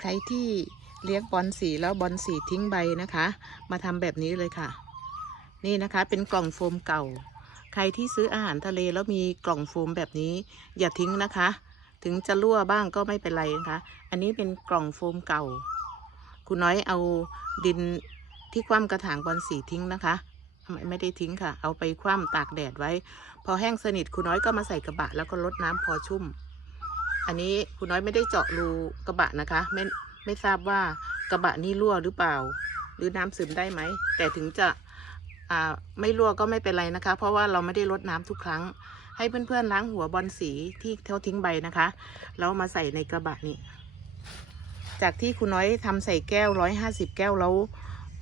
ใครที่เลี้ยงบอลสีแล้วบอลสีทิ้งใบนะคะ มาทำแบบนี้เลยค่ะ นี่นะคะเป็นกล่องโฟมเก่า ใครที่ซื้ออาหารทะเลแล้วมีกล่องโฟมแบบนี้ อย่าทิ้งนะคะ ถึงจะรั่วบ้างก็ไม่เป็นไรนะคะ อันนี้เป็นกล่องโฟมเก่า คุณน้อยเอาดินที่คว่ำกระถางบอลสีทิ้งนะคะไม่ไม่ได้ทิ้งค่ะ เอาไปคว่ำตากแดดไว้ พอแห้งสนิทคุณน้อยก็มาใส่กระบะแล้วก็ลดน้ำพอชุ่ม อันนี้คุณน้อยไม่ได้เจาะรูกระบะนะคะ ไม่ไม่ทราบว่ากระบะนี้รั่วหรือเปล่า หรือน้ำซึมได้ไหม แต่ถึงจะอ่าไม่รั่วก็ไม่เป็นไรนะคะ เพราะว่าเราไม่ได้ลดน้ำทุกครั้ง ให้เพื่อนๆล้างหัวบอลสีที่เท่าทิ้งใบนะคะแล้วมาใส่ในกระบะนี้จากที่คุณน้อยทำใส่แก้วร้อยห้าสิบแก้วแล้ว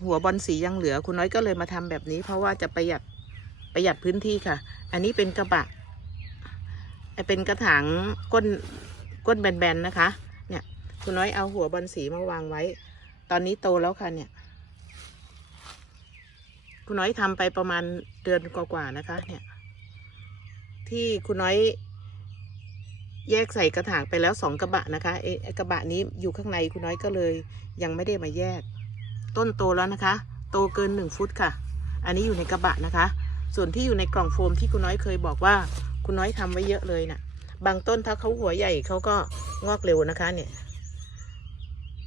หัวบอลสียังเหลือ คุณน้อยก็เลยมาทำแบบนี้ เพราะว่าจะประหยัดประหยัดพื้นที่ค่ะ อันนี้เป็นกระบะ เป็นกระถางก้น ก้นแบนๆนะคะ เนี่ยคุณน้อยเอาหัวบอลสีมาวางไว้ ตอนนี้โตแล้วค่ะเนี่ย คุณน้อยทำไปประมาณเดือนกว่าๆนะคะ เนี่ย ที่คุณน้อย แยกใส่กระถางไปแล้วสองกระบะนะคะเอะกระบะนี้อยู่ข้างในคุณน้อยก็เลย ยังไม่ได้มาแยก ต้นโตแล้วนะคะ โตเกินหนึ่งฟุตค่ะ อันนี้อยู่ในกระบะนะคะ ส่วนที่อยู่ในกล่องโฟมที่คุณน้อยเคยบอกว่า คุณน้อยทำไว้เยอะเลยน่ะ บางต้นถ้าเขาหัวใหญ่เขาก็งอกเร็วนะคะ เนี่ย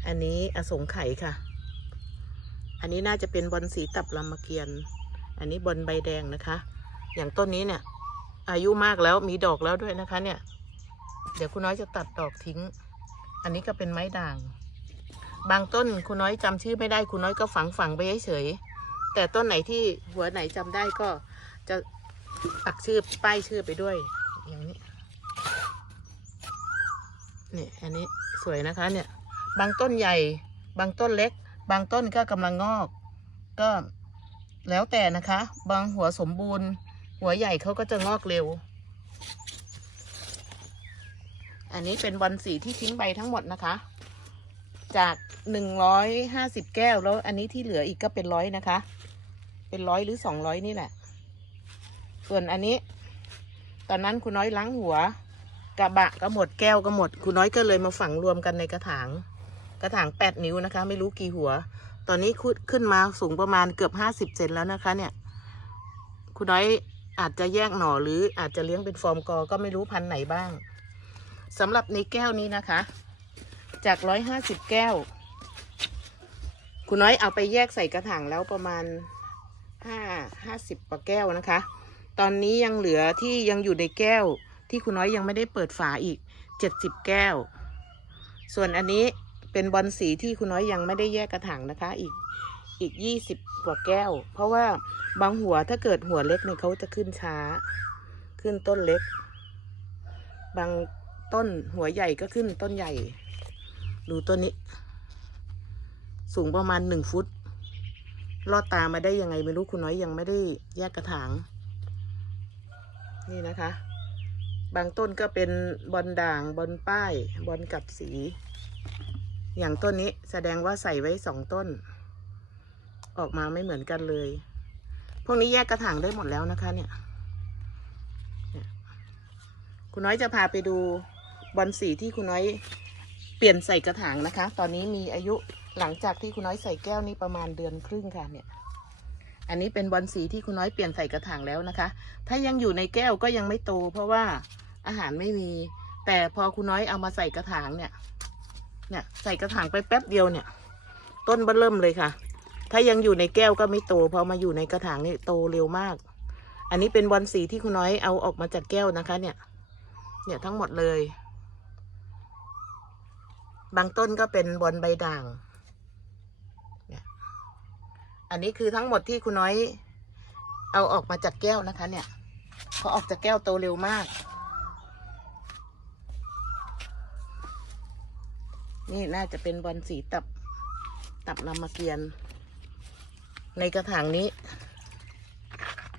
อันนี้อสงไขยค่ะ อันนี้น่าจะเป็นบอลสีตับลำมะเกียน อันนี้บอลใบแดงนะคะ อย่างต้นนี้เนี่ย อายุมากแล้วมีดอกแล้วด้วยนะคะ เนี่ย เดี๋ยวคุณน้อยจะตัดดอกทิ้ง อันนี้ก็เป็นไม้ด่าง บางต้นคุณน้อยจำชื่อไม่ได้คุณน้อยก็ฝังฝังไปเฉยแต่ต้นไหนที่หัวไหนจำได้ก็จะปักชื่อป้ายชื่อไปด้วยอย่างนี้ นี่ยอันนี้สวยนะคะเนี่ย บางต้นใหญ่ บางต้นเล็ก บางต้นก็กำลังงอก ก็แล้วแต่นะคะ บางหัวสมบูรณ์ หัวใหญ่เขาก็จะงอกเร็ว อันนี้เป็นบอลสีที่ทิ้งใบทั้งหมดนะคะ จากหนึ่งร้อยห้าสิบแก้วแล้วอันนี้ที่เหลืออีกก็เป็นร้อยนะคะ เป็นร้อยหรือสองร้อยนี่แหละ ส่วนอันนี้ ตอนนั้นคุณน้อยล้างหัว กระบะก็หมดแก้วก็หมดคุณน้อยก็เลยมาฝังรวมกันในกระถาง กระถางแปดนิ้วนะคะ ไม่รู้กี่หัว ตอนนี้ขึ้นขึ้นมาสูงประมาณเกือบห้าสิบเซนแล้วนะคะ เนี่ยคุณน้อยอาจจะแยกหน่อหรืออาจจะเลี้ยงเป็นฟอร์มกอก็ไม่รู้พันไหนบ้างสำหรับในแก้วนี้นะคะ จากร้อยห้าสิบแก้วคุณน้อยเอาไปแยกใส่กระถางแล้วประมาณห้าห้าสิบกว่าแก้วนะคะ ตอนนี้ยังเหลือที่ยังอยู่ในแก้ว ที่คุณน้อยยังไม่ได้เปิดฝาอีกเจ็ดสิบแก้ว ส่วนอันนี้เป็นบอลสีที่คุณน้อยยังไม่ได้แยกกระถางนะคะอีกอีกยี่สิบกว่าแก้ว เพราะว่าบางหัวถ้าเกิดหัวเล็กเนี่ยเขาจะขึ้นช้า ขึ้นต้นเล็ก บางต้นหัวใหญ่ก็ขึ้นต้นใหญ่ ดูต้นนี้ สูงประมาณหนึ่งฟุต ลอดตามาได้ยังไงไม่รู้คุณน้อยยังไม่ได้แยกกระถาง นี่นะคะ บางต้นก็เป็นบอลด่างบอลป้ายบอลกับสี อย่างต้นนี้แสดงว่าใส่ไว้สองต้น ออกมาไม่เหมือนกันเลย พวกนี้แยกกระถางได้หมดแล้วนะคะเนี่ยคุณน้อยจะพาไปดูบอลสีที่คุณน้อยเปลี่ยนใส่กระถางนะคะ ตอนนี้มีอายุหลังจากที่คุณน้อยใส่แก้วนี่ประมาณเดือนครึ่งค่ะเนี่ย อันนี้เป็นบอลสีที่คุณน้อยเปลี่ยนใส่กระถางแล้วนะคะ ถ้ายังอยู่ในแก้วก็ยังไม่โต เพราะว่าอาหารไม่มี แต่พอคุณน้อยเอามาใส่กระถางเนี่ย เนี่ยใส่กระถางไปแป๊บเดียวเนี่ย ต้นเบเริ่มเลยค่ะ ถ้ายังอยู่ในแก้วก็ไม่โต พอมาอยู่ในกระถางนี่โตเร็วมาก อันนี้เป็นบอลสีที่คุณน้อยเอาออกมาจากแก้วนะคะ เนี่ย เนี่ยทั้งหมดเลย บางต้นก็เป็นบอลใบด่าง อันนี้คือทั้งหมดที่คุณน้อย เอาออกมาจากแก้วนะคะ เนี่ยเพอออกจากแก้วโตเร็วมาก นี่น่าจะเป็นบอลสีตับตับลำมะเกียนในกระถางนี้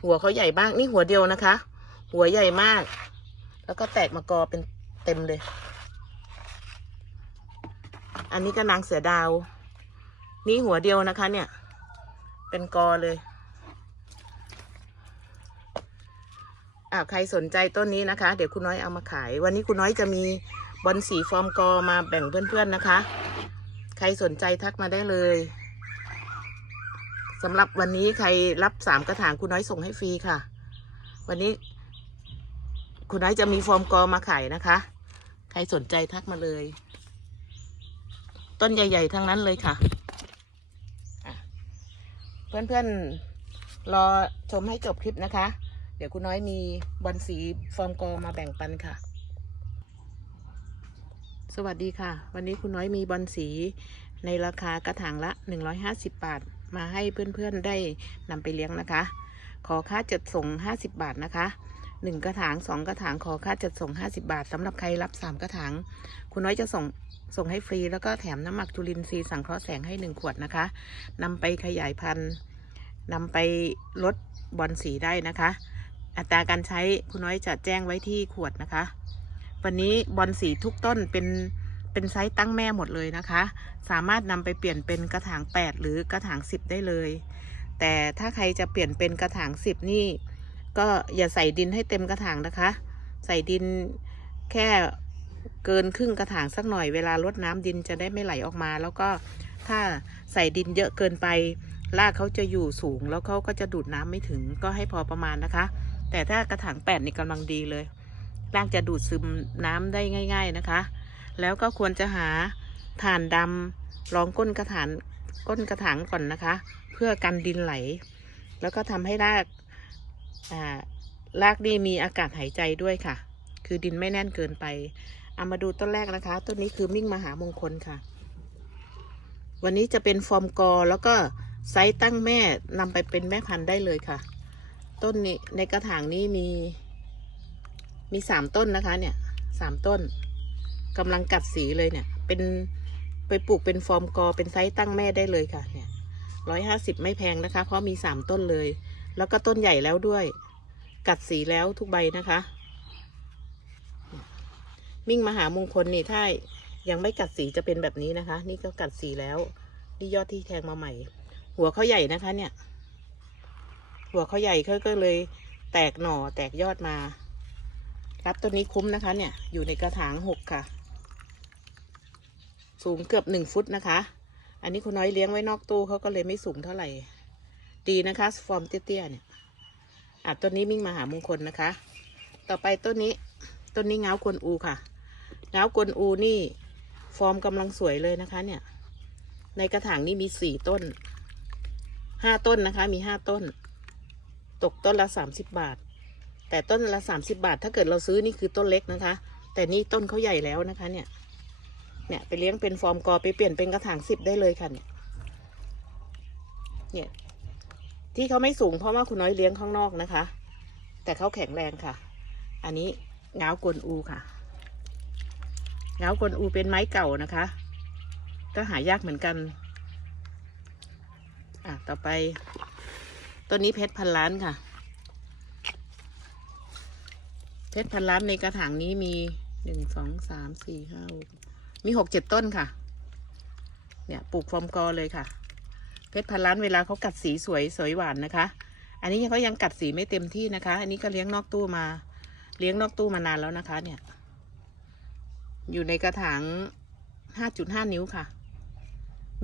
หัวเขาใหญ่มากนี่หัวเดียวนะคะ หัวใหญ่มาก แล้วก็แตกมากอเป็นเต็มเลย อันนี้ก็นางเสือดาว นี่หัวเดียวนะคะเนี่ย เป็นกอเลยอ่าใครสนใจต้นนี้นะคะ เดี๋ยวคุณน้อยเอามาขาย วันนี้คุณน้อยจะมีบอลสีฟอร์มกอมาแบ่งเพื่อนๆนะคะ ใครสนใจทักมาได้เลยสำหรับวันนี้ใครรับสามกระถางคุณน้อยส่งให้ฟรีค่ะ วันนี้ คุณน้อยจะมีฟอร์มกอมาขายนะคะ ใครสนใจทักมาเลย ต้นใหญ่ ๆ ทั้งนั้นเลยค่ะ เพื่อนๆรอชมให้จบคลิปนะคะ เดี๋ยวคุณน้อยมีบอลสีฟอร์มกอมาแบ่งปันค่ะ สวัสดีค่ะ วันนี้คุณน้อยมีบอลสีในราคากระถางละ 150 บาท มาให้เพื่อนๆได้นำไปเลี้ยงนะคะ ขอค่าจัดส่ง 50 บาทนะคะ1กระถาง2กระถางขอค่าจัดส่ง 50 บาทสำหรับใครรับ 3 กระถาง คุณน้อยจะส่ง ส่งให้ฟรีแล้วก็แถมน้ำหมักจุลินทรีย์สังเคราะห์แสงให้1ขวดนะคะนำไปขยายพันธุ์นำไปลดบอลสีได้นะคะ อัตราการใช้คุณน้อยจะแจ้งไว้ที่ขวดนะคะ วันนี้บอลสีทุกต้นเป็นเป็นไซส์ตั้งแม่หมดเลยนะคะ สามารถนำไปเปลี่ยนเป็นกระถาง 8 หรือกระถาง 10 ได้เลย แต่ถ้าใครจะเปลี่ยนเป็นกระถาง 10 นี่ ก็อย่าใส่ดินให้เต็มกระถางนะคะ ใส่ดินแค่ เกินครึ่งกระถางสักหน่อยเวลารดน้ำดินจะได้ไม่ไหลออกมา แล้วก็ถ้าใส่ดินเยอะเกินไปรากเขาจะอยู่สูง แล้วเขาก็จะดูดน้ำไม่ถึงก็ให้พอประมาณนะคะ แต่ถ้ากระถางแปดนี่กำลังดีเลยรากจะดูดซึมน้ำได้ง่าย ๆนะคะ แล้วก็ควรจะหาถ่านดำรองก้นกระถางก้นกระถางก่อนนะคะ เพื่อกันดินไหล แล้วก็ทำให้รากรากนี่มีอากาศหายใจด้วยค่ะ คือดินไม่แน่นเกินไป เอามาดูต้นแรกนะคะ ต้นนี้คือมิ่งมหามงคลค่ะ วันนี้จะเป็นฟอร์มกอแล้วก็ไซส์ตั้งแม่นำไปเป็นแม่พันธุ์ได้เลยค่ะ ต้นนี้ในกระถางนี้มี มีสามต้นนะคะ เนี่ยสามต้นกำลังกัดสีเลยเนี่ย เป็นไปปลูกเป็นฟอร์มกอเป็นไซส์ตั้งแม่ได้เลยค่ะ เนี่ยร้อยห้าสิบไม่แพงนะคะ เพราะมีสามต้นเลย แล้วก็ต้นใหญ่แล้วด้วย กัดสีแล้วทุกใบนะคะ มิ่งมหามงคลนี่ถ้ายังไม่กัดสีจะเป็นแบบนี้นะคะ นี่ก็กัดสีแล้ว นี่ยอดที่แทงมาใหม่ หัวเขาใหญ่นะคะ เนี่ย หัวเขาใหญ่เขาก็เลยแตกหน่อแตกยอดมา รับต้นนี้คุ้มนะคะ เนี่ย อยู่ในกระถางหกค่ะ สูงเกือบหนึ่งฟุตนะคะ อันนี้คุณน้อยเลี้ยงไว้นอกตู้เขาก็เลยไม่สูงเท่าไหร่ ดีนะคะ ฟอร์มเตี้ยๆเนี่ยอะต้นนี้มิ่งมหามงคลนะคะ ต่อไปต้นนี้ ต้นนี้เงากวนอูค่ะ เงากวนอูนี่ ฟอร์มกำลังสวยเลยนะคะ เนี่ย ในกระถางนี้มีสี่ต้น ห้าต้นนะคะ มีห้าต้น ตกต้นละสามสิบบาท แต่ต้นละสามสิบาท ถ้าเกิดเราซื้อนี่คือต้นเล็กนะคะ แต่นี่ต้นเขาใหญ่แล้วนะคะ เนี่ย เนี่ยไปเลี้ยงเป็นฟอร์มกอไปเปลี่ยนเป็นกระถางสิบได้เลยค่ะเนี่ย เนี่ยที่เขาไม่สูงเพราะว่าคุณน้อยเลี้ยงข้างนอกนะคะ แต่เขาแข็งแรงค่ะ อันนี้เงากวนอูค่ะ เงากวนอูเป็นไม้เก่านะคะ ก็หายากเหมือนกัน อะ ต่อไปต้นนี้เพชรพันล้านค่ะ เพชรพันล้านในกระถางนี้มีหนึ่งสองสามสี่ห้าหกมีหกเจ็ดต้นค่ะ เนี่ยปลูกฟอร์มกอเลยค่ะ เพชรพันล้านเวลาเขากัดสีสวยสวยหวานนะคะ อันนี้เขายังกัดสีไม่เต็มที่นะคะ อันนี้ก็เลี้ยงนอกตู้มา เลี้ยงนอกตู้มานานแล้วนะคะ เนี่ย อยู่ในกระถางห้าจุดห้านิ้วค่ะ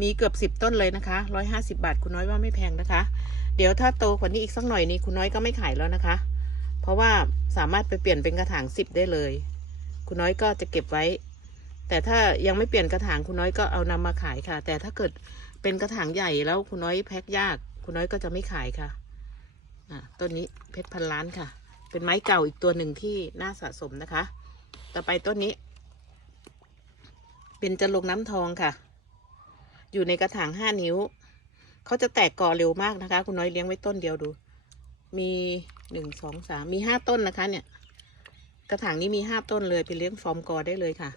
มีเกือบสิบต้นเลยนะคะร้อยห้าสิบาท คุณน้อยว่าไม่แพงนะคะ เดี๋ยวถ้าโตกว่านี้อีกสักหน่อยนี้คุณน้อยก็ไม่ขายแล้วนะคะ เพราะว่าสามารถไปเปลี่ยนเป็นกระถางสิบได้เลย คุณน้อยก็จะเก็บไว้ แต่ถ้ายังไม่เปลี่ยนกระถางคุณน้อยก็เอานำมาขายค่ะ แต่ถ้าเกิดเป็นกระถางใหญ่แล้วคุณน้อยแพ็คยาก คุณน้อยก็จะไม่ขายค่ะต้นนี้เพชรพันล้านค่ะ เป็นไม้เก่าอีกตัวหนึ่งที่น่าสะสมนะคะ ต่อไปต้นนี้ เป็นจะลงน้ำทองค่ะ อยู่ในกระถางห้านิ้ว เขาจะแตกกอเร็วมากนะคะ คุณน้อยเลี้ยงไว้ต้นเดียวดู มีหนึ่งสองสามมีห้าต้นนะคะ เนี่ย กระถางนี้มีห้าต้นเลยไปเลี้ยงฟอร์มกอได้เลยค่ะ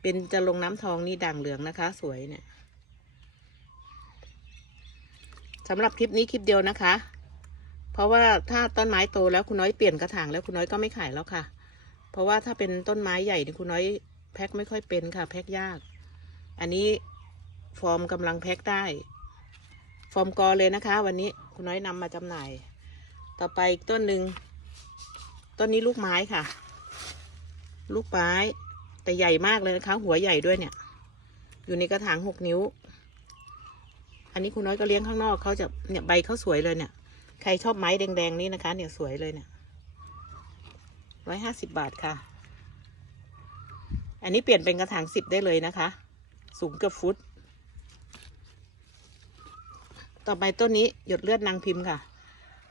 เป็นจะลงน้ำทองนี่ด่างเหลืองนะคะ สวยเนี่ยสำหรับคลิปนี้คลิปเดียวนะคะ เพราะว่าถ้าต้นไม้โตแล้วคุณน้อยเปลี่ยนกระถางแล้วคุณน้อยก็ไม่ขายแล้วค่ะ เพราะว่าถ้าเป็นต้นไม้ใหญ่นี่คุณน้อย แพ็คไม่ค่อยเป็นค่ะ แพ็คยาก อันนี้ฟอร์มกำลังแพ็คได้ ฟอร์มกอเลยนะคะ วันนี้คุณน้อยนำมาจำหน่าย ต่อไปอีกต้นหนึ่งต้นนี้ลูกไม้ค่ะ ลูกไม้แต่ใหญ่มากเลยนะคะ หัวใหญ่ด้วยเนี่ย อยู่ในกระถางหกนิ้ว อันนี้คุณน้อยก็เลี้ยงข้างนอกเขาจะเนี่ยใบเขาสวยเลยเนี่ย ใครชอบไม้แดงๆนี่นะคะ เนี่ยสวยเลยเนี่ยร้อยห้าสิบบาทค่ะ อันนี้เปลี่ยนเป็นกระถางสิบได้เลยนะคะ สูงเกือบฟุต ต่อไปต้นนี้หยดเลือดนางพิมพ์ค่ะ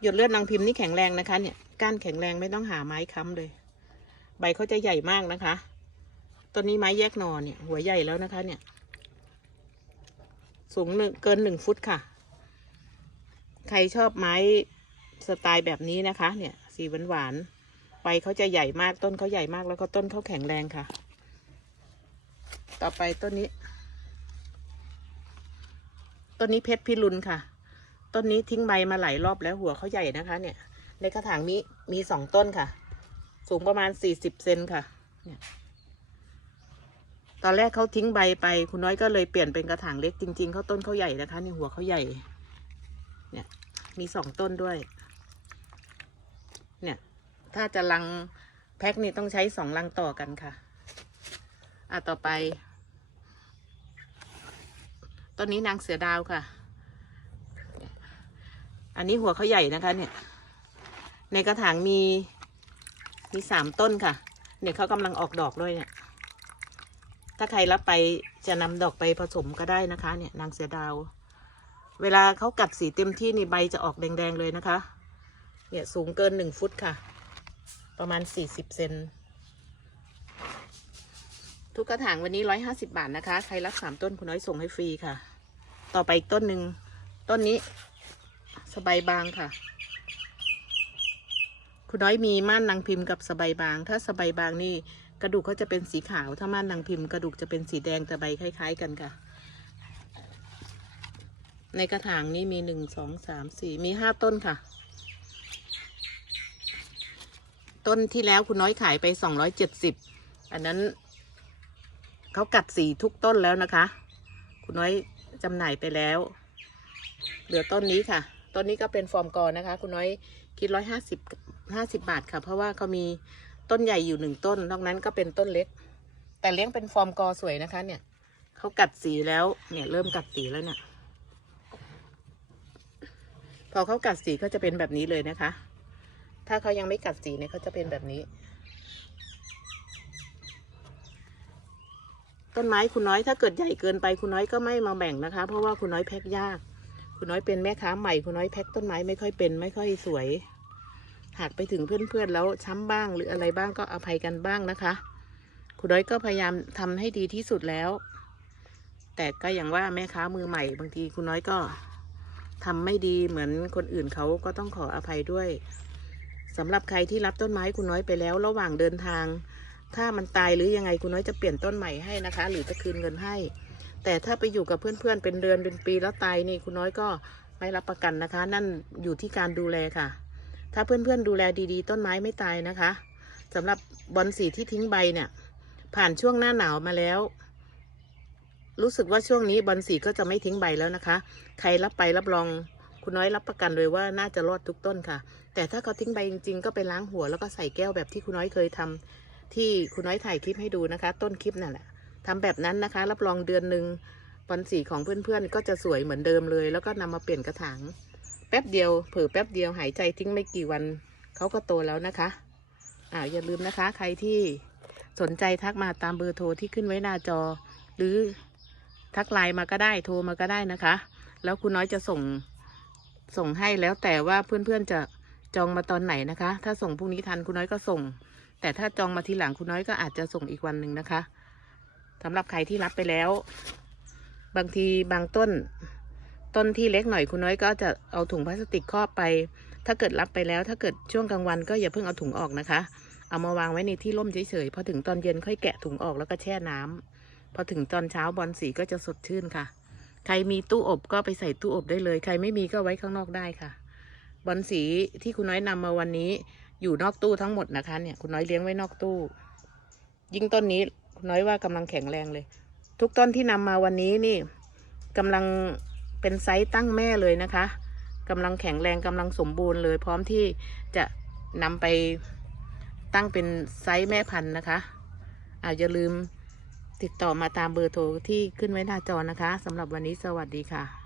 หยดเลือดนางพิมพ์นี่แข็งแรงนะคะเนี่ยก้านแข็งแรงไม่ต้องหาไม้ค้ำเลย ใบเขาจะใหญ่มากนะคะต้นนี้ไม้แยกหนอนเนี่ย หัวใหญ่แล้วนะคะ เนี่ย สูงหนึ่งเกินหนึ่งฟุตค่ะ ใครชอบไม้สไตล์แบบนี้นะคะ เนี่ย สีหวานหวานๆใบเขาจะใหญ่มากต้นเขาใหญ่มากแล้วก็ต้นเขาแข็งแรงค่ะ ต่อไปต้นนี้ ต้นนี้เพชรพิรุณค่ะ ต้นนี้ทิ้งใบมาหลายรอบแล้วหัวเขาใหญ่นะคะ เนี่ย ในกระถางมีมีสองต้นค่ะ สูงประมาณสี่สิบเซนค่ะ เนี่ย ตอนแรกเขาทิ้งใบไป คุณน้อยก็เลยเปลี่ยนเป็นกระถางเล็กจริงๆเขาต้นเขาใหญ่นะคะนี่หัวเขาใหญ่ เนี่ย มีสองต้นด้วย เนี่ย ถ้าจะลังแพ็คนี่ต้องใช้สองลังต่อกันค่ะ อะต่อไปต้นนี้นางเสือดาวค่ะ อันนี้หัวเขาใหญ่นะคะ เนี่ย ในกระถางมีมีสามต้นค่ะ เนี่ยเขากำลังออกดอกด้วยเนี่ย ถ้าใครรับไปจะนำดอกไปผสมก็ได้นะคะ เนี่ย นางเสือดาว เวลาเขากัดสีเต็มที่นี่ใบจะออกแดงๆเลยนะคะ เนี่ยสูงเกินหนึ่งฟุตค่ะ ประมาณสี่สิบเซน ทุกกระถางวันนี้ร้อยห้าสิบาทนะคะ ใครรับสามต้นคุณน้อยส่งให้ฟรีค่ะ ต่อไปอีกต้นหนึ่งต้นนี้ สบายบางค่ะ คุณน้อยมีม่านนางพิมพ์กับสบายบาง ถ้าสบายบางนี่กระดูกเขาจะเป็นสีขาว ถ้าม่านนางพิมพ์กระดูกจะเป็นสีแดงแต่ใบคล้าย ๆ กันค่ะ ในกระถางนี้มีหนึ่งสองสามสี่มีห้าต้นค่ะ ต้นที่แล้วคุณน้อยขายไปสองร้อยเจ็ดสิบอันนั้น เขากัดสีทุกต้นแล้วนะคะ คุณน้อยจำหน่ายไปแล้ว เหลือต้นนี้ค่ะ ต้นนี้ก็เป็นฟอร์มกอนะคะ คุณน้อยคิดร้อยห้าสิบห้าสิบาทค่ะ เพราะว่าเขามีต้นใหญ่อยู่หนึ่งต้น นอกนั้นก็เป็นต้นเล็ก แต่เลี้ยงเป็นฟอร์มกอสวยนะคะ เนี่ยเขากัดสีแล้วเนี่ยเริ่มกัดสีแล้วเนี่ยพอเขากัดสีก็จะเป็นแบบนี้เลยนะคะ ถ้าเขายังไม่กัดสีเนี่ยเขาจะเป็นแบบนี้ ต้นไม้คุณน้อยถ้าเกิดใหญ่เกินไปคุณน้อยก็ไม่มาแบ่งนะคะ เพราะว่าคุณน้อยแพ็คยาก คุณน้อยเป็นแม่ค้าใหม่คุณน้อยแพ็คต้นไม้ไม่ค่อยเป็น ไม่ค่อยสวย หากไปถึงเพื่อนๆแล้วช้ำบ้างหรืออะไรบ้างก็อภัยกันบ้างนะคะ คุณน้อยก็พยายามทำให้ดีที่สุดแล้ว แต่ก็อย่างว่าแม่ค้ามือใหม่ บางทีคุณน้อยก็ทำไม่ดีเหมือนคนอื่นเขาก็ต้องขออภัยด้วยสำหรับใครที่รับต้นไม้คุณน้อยไปแล้ว ระหว่างเดินทาง ถ้ามันตายหรือยังไงคุณน้อยจะเปลี่ยนต้นใหม่ให้นะคะ หรือจะคืนเงินให้ แต่ถ้าไปอยู่กับเพื่อนๆเป็นเดือนเป็นปีแล้วตายนี่คุณน้อยก็ไม่รับประกันนะคะ นั่นอยู่ที่การดูแลค่ะ ถ้าเพื่อนๆดูแลดีๆ ต้นไม้ไม่ตายนะคะสำหรับบอนสีที่ทิ้งใบเนี่ย ผ่านช่วงหน้าหนาวมาแล้ว รู้สึกว่าช่วงนี้บอนสีก็จะไม่ทิ้งใบแล้วนะคะ ใครรับไปรับรองคุณน้อยรับประกันเลยว่าน่าจะรอดทุกต้นค่ะ แต่ถ้าเขาทิ้งใบจริง ๆ ก็ไปล้างหัวแล้วก็ใส่แก้วแบบที่คุณน้อยเคยทำ ที่คุณน้อยถ่ายคลิปให้ดูนะคะ ต้นคลิปนั่นแหละทำแบบนั้นนะคะ รับรองเดือนหนึ่งบอนสีของเพื่อนๆ ก็จะสวยเหมือนเดิมเลย แล้วก็นำมาเปลี่ยนกระถางแป๊บเดียวเผลอแป๊บเดียวหายใจทิ้งไม่กี่วันเขาก็โตแล้วนะคะอ่าอย่าลืมนะคะ ใครที่สนใจทักมาตามเบอร์โทรที่ขึ้นไว้หน้าจอ หรือทักไลน์มาก็ได้โทรมาก็ได้นะคะ แล้วคุณน้อยจะส่งส่งให้แล้วแต่ว่าเพื่อนๆจะจองมาตอนไหนนะคะ ถ้าส่งพรุ่งนี้ทันคุณน้อยก็ส่ง แต่ถ้าจองมาทีหลังคุณน้อยก็อาจจะส่งอีกวันหนึ่งนะคะสำหรับใครที่รับไปแล้ว บางทีบางต้น ต้นที่เล็กหน่อยคุณน้อยก็จะเอาถุงพลาสติกครอบไป ถ้าเกิดรับไปแล้ว ถ้าเกิดช่วงกลางวันก็อย่าเพิ่งเอาถุงออกนะคะ เอามาวางไว้ในที่ร่มเฉยๆพอถึงตอนเย็นค่อยแกะถุงออกแล้วก็แช่น้ำพอถึงตอนเช้าบอลสีก็จะสดชื่นค่ะ ใครมีตู้อบก็ไปใส่ตู้อบได้เลย ใครไม่มีก็ไว้ข้างนอกได้ค่ะ บอลสีที่คุณน้อยนำมาวันนี้ อยู่นอกตู้ทั้งหมดนะคะเนี่ยคุณน้อยเลี้ยงไว้นอกตู้ ยิ่งต้นนี้คุณน้อยว่ากำลังแข็งแรงเลย ทุกต้นที่นำมาวันนี้นี่กำลังเป็นไซส์ตั้งแม่เลยนะคะกำลังแข็งแรงกำลังสมบูรณ์เลย พร้อมที่จะนำไปตั้งเป็นไซส์แม่พันธุ์นะคะอาอย่าลืมติดต่อมาตามเบอร์โทรที่ขึ้นไว้หน้าจอนะคะสำหรับวันนี้สวัสดีค่ะ